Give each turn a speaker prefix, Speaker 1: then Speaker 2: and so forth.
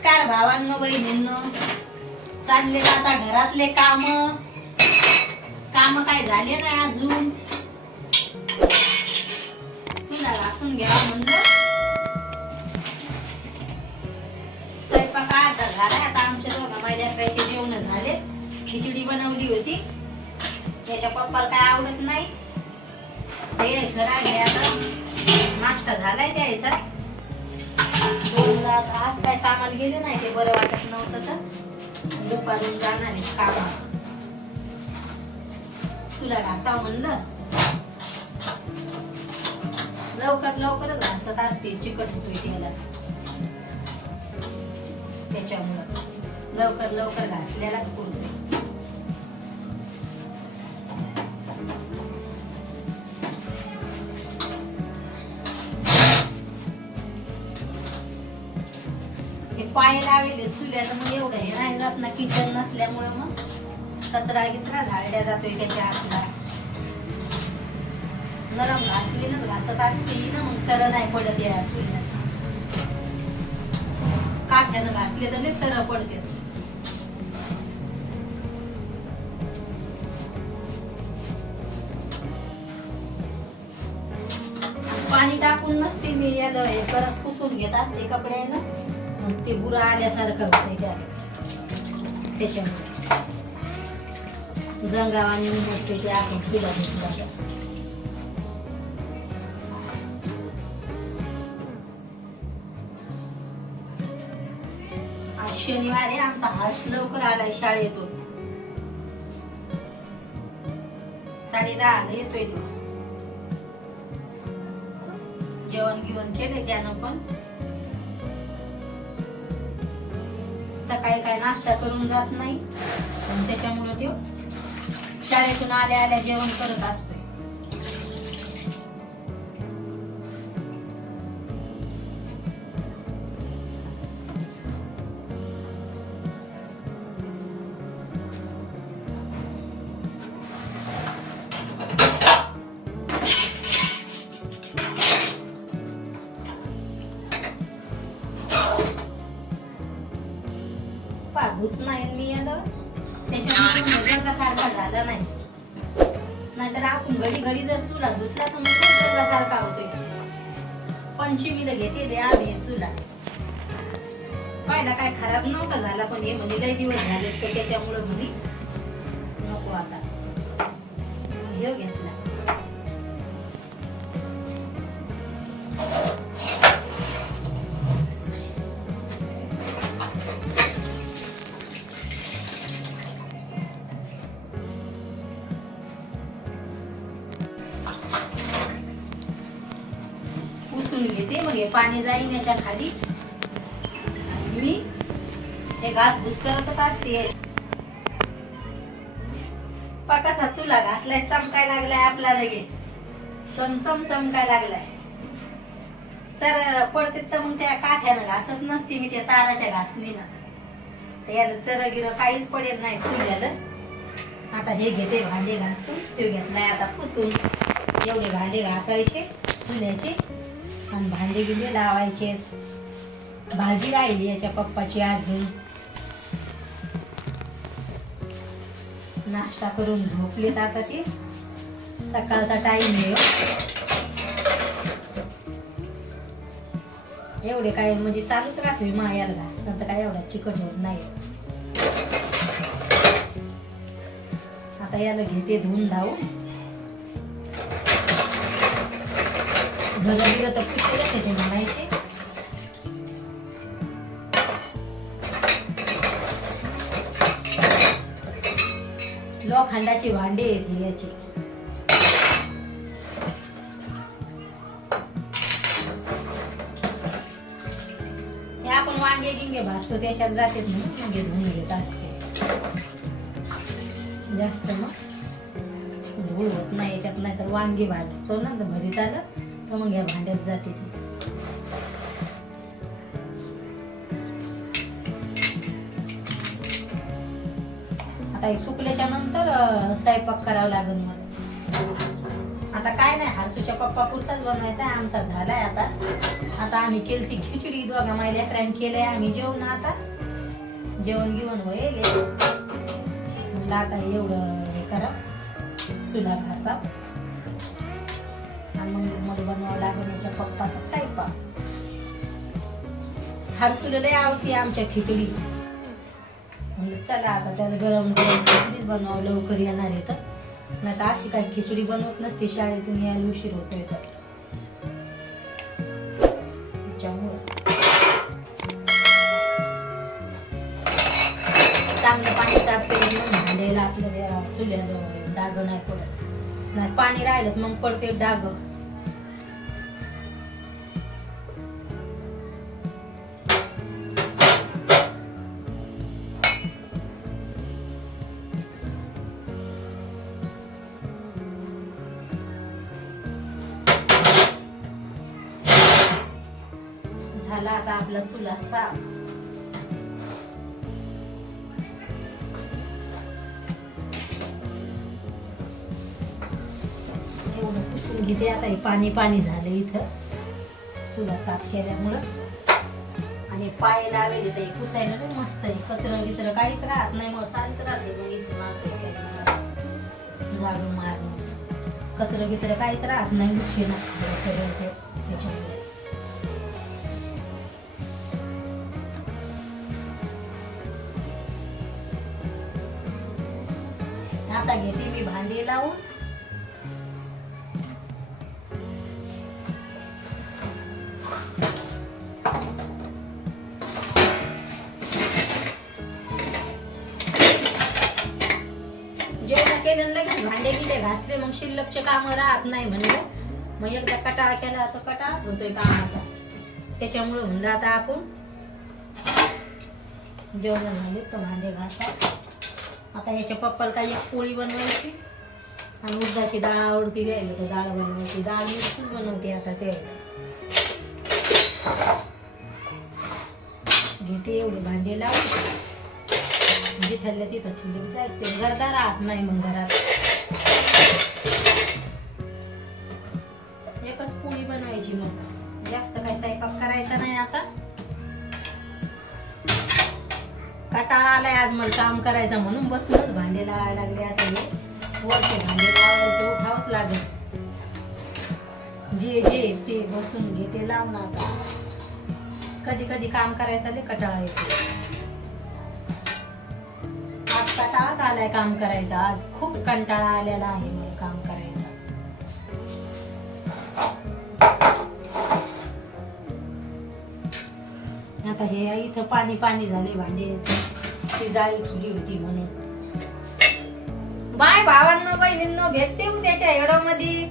Speaker 1: नमस्कार भावांनो बहिणींनो. चालले आता घरातले काम? काम काय झाले नाही अजून? तुला घासून घ्यावा म्हणलं. स्वयंपाक आता झालाय आता आमच्या दोघा माझ्या जेवण झाले. खिचडी बनवली होती. त्याच्या पप्पाला काय आवडत नाही. द्यायचं राहिले आता नाश्ता झालाय द्यायचा आज काय कामाला गेले नाही ते बरं वाटत नव्हतं तर. दुपारून जाणार आहे कामा तुला घासाव म्हणलं? लवकर लवकरच घासत असते चिकट होतोय त्याला त्याच्यामुळं लवकर लवकर घासलेलाच पुरतो पाय लावले चुल्याला मग एवढं हे नाही जात ना किचन नसल्यामुळे मग कचरा गिचरा झाडल्या जातोय त्याच्या आतला. नरम घासली ना घासत असते ना मग चर नाही पडत या चुल्यात. काठ्यानं घासले तर नाही चर पडते. पाणी टाकून नसते मी याला हे परत पुसून घेत असते कपड्यांना. मग ते बुरा आल्यासारखं होतंय त्या त्याच्यामुळे. जंगावानी मोठे ते आपण तुला घेतला आज शनिवार आहे आमचा हर्ष लवकर आलाय शाळेतून. साडे दहा येतोय तो. जेवण घेऊन केले त्यानं पण. सकाळी काय नाश्ता करून जात नाही. त्याच्यामुळे तो शाळेतून आल्या आल्या जेवण करत असतो पाधूत नाही मी आलं त्याच्यामुळे सारखा झाला नाही. नाहीतर आपण घडी घडी जर चुला धुतला तर मग सारखा होतोय. पंचमीला घेते रे आम्ही चुला. पाहिला काय खराब नव्हता झाला पण हे म्हणजे लय दिवस झाले तर त्याच्यामुळं म्हणे नको आता. हे घेतला. पुसून घेते. मग हे पाणी जाईल याच्या खाली. मी हे घास भूस करतच असते. पाकासा चुला घासलाय चमकाय लागलाय आपला लगे. चमचम चमकाय लागलाय. चर पडते तर मग त्या काठ्यानं घासत नसते मी त्या ताराच्या घासणीनं. ना याला चर गिर काहीच पडेल नाही चुल्याला. आता हे घेते भांडे घासून. ते घेतलाय आता पुसून. एवढे भांडे घासायचे चुल्याचे. आणि भांडे गिंडे लावायचे. भाजी राहिली याच्या पप्पाची अजून. नाश्ता करून झोपलेत आता ते. सकाळचा टाइम आहे हो. एवढे काय म्हणजे चालूच राहते मायाला घास नंतर काय एवढा चिकट होत नाही. आता याला घेते धुवून धावून भलं दिलं तर पुसेल त्याचे म्हणायचे लोखंडाची भांडी येते याची. हे आपण वांगे गिंगे भाजतो त्याच्यात जाते म्हणून म्हणजे धुवून घेत असते. जास्त मग धूळ होत नाही याच्यात नाही तर वांगे भाजतो ना तर भरीत आलं. मग या भांड्यात जाते ती. आता हे सुकल्याच्या नंतर स्वयंपाक करावा लागेल मला. आता काय नाही हारसूच्या पप्पा पुरताच बनवायचा आहे आमचा झालाय आता. आता आम्ही केली ती खिचडी दोघा माझ्या लेकरांनी केलंय आम्ही जेवण आता. जेवण घेऊन होय आता एवढं हे करा चुला घासा. मग बनवावं पप्पाचा स्वयंपाक हरसुला लय आवडते आमच्या खिचडी. म्हणजे चला आता त्याला गरम गरम खिचडीच बनवावं लवकर येणार आहे तर. नाही तर अशी काही खिचडी बनवत नसते शाळेतून यायला उशीर होतोय तर. त्याच्यामुळं. चांगलं पाणी साफ केलं भांड्याला आपलं चुल्याजवळ डाग नाही पडत. नाही पाणी राहिलं मग पडते डाग. झाला आता आपला चुला साफ. एवढं पुसून घेते आता हे पाणी पाणी झालं इथं. चुला साफ केल्यामुळं. आणि पाय लावेले तर पुसायला पण मस्त आहे. कचरं बिचरं काहीच राहत नाही. मग चालत राहते मग इथून असं झाडू मारणं कचरं बिचरं काहीच राहत नाही. उच्छे ना त्याच्यामुळे. भांडी लावून. जेवण केलं लगेच भांडे बिंडे घासले मग शिल्लकचे काम राहत नाही म्हणलं. मग एकदा कटाळा केला तर कटाळाच होतोय कामाचा. त्याच्यामुळे म्हणलं आता आपण जेवण झाले तर भांडे घासा. आता ह्याच्या पप्पाला काही एक पोळी बनवायची. आणि उद्याची डाळ आवडती द्यायला तर डाळ बनवायची. डाळ मिरचीच बनवते आता ते. घेते एवढे भांडे लावून. जिथल्या तिथं ठेवले जायचे घरदार राहत नाही मग घरात. एकच पोळी बनवायची मग. जास्त काही स्वयंपाक करायचा नाही आता. कटाळा आलाय आज मला काम करायचं म्हणून बसूनच भांडे लावायला लागले आता हे. वरचे भांडे लावायला ते उठावंच लागेल. जे जे ते बसून घे ते लावून आता. कधी कधी काम करायचं लय कटाळा येतो. आज कटाळाच आलाय काम करायचा. आज खूप कंटाळा आलेला आहे मला. आता हे इथं पाणी पाणी झाले भांडे ती जाळी ठेवली होती म्हणे. बाय भावांना बहिणींना भेटते उद्याच्या मध्ये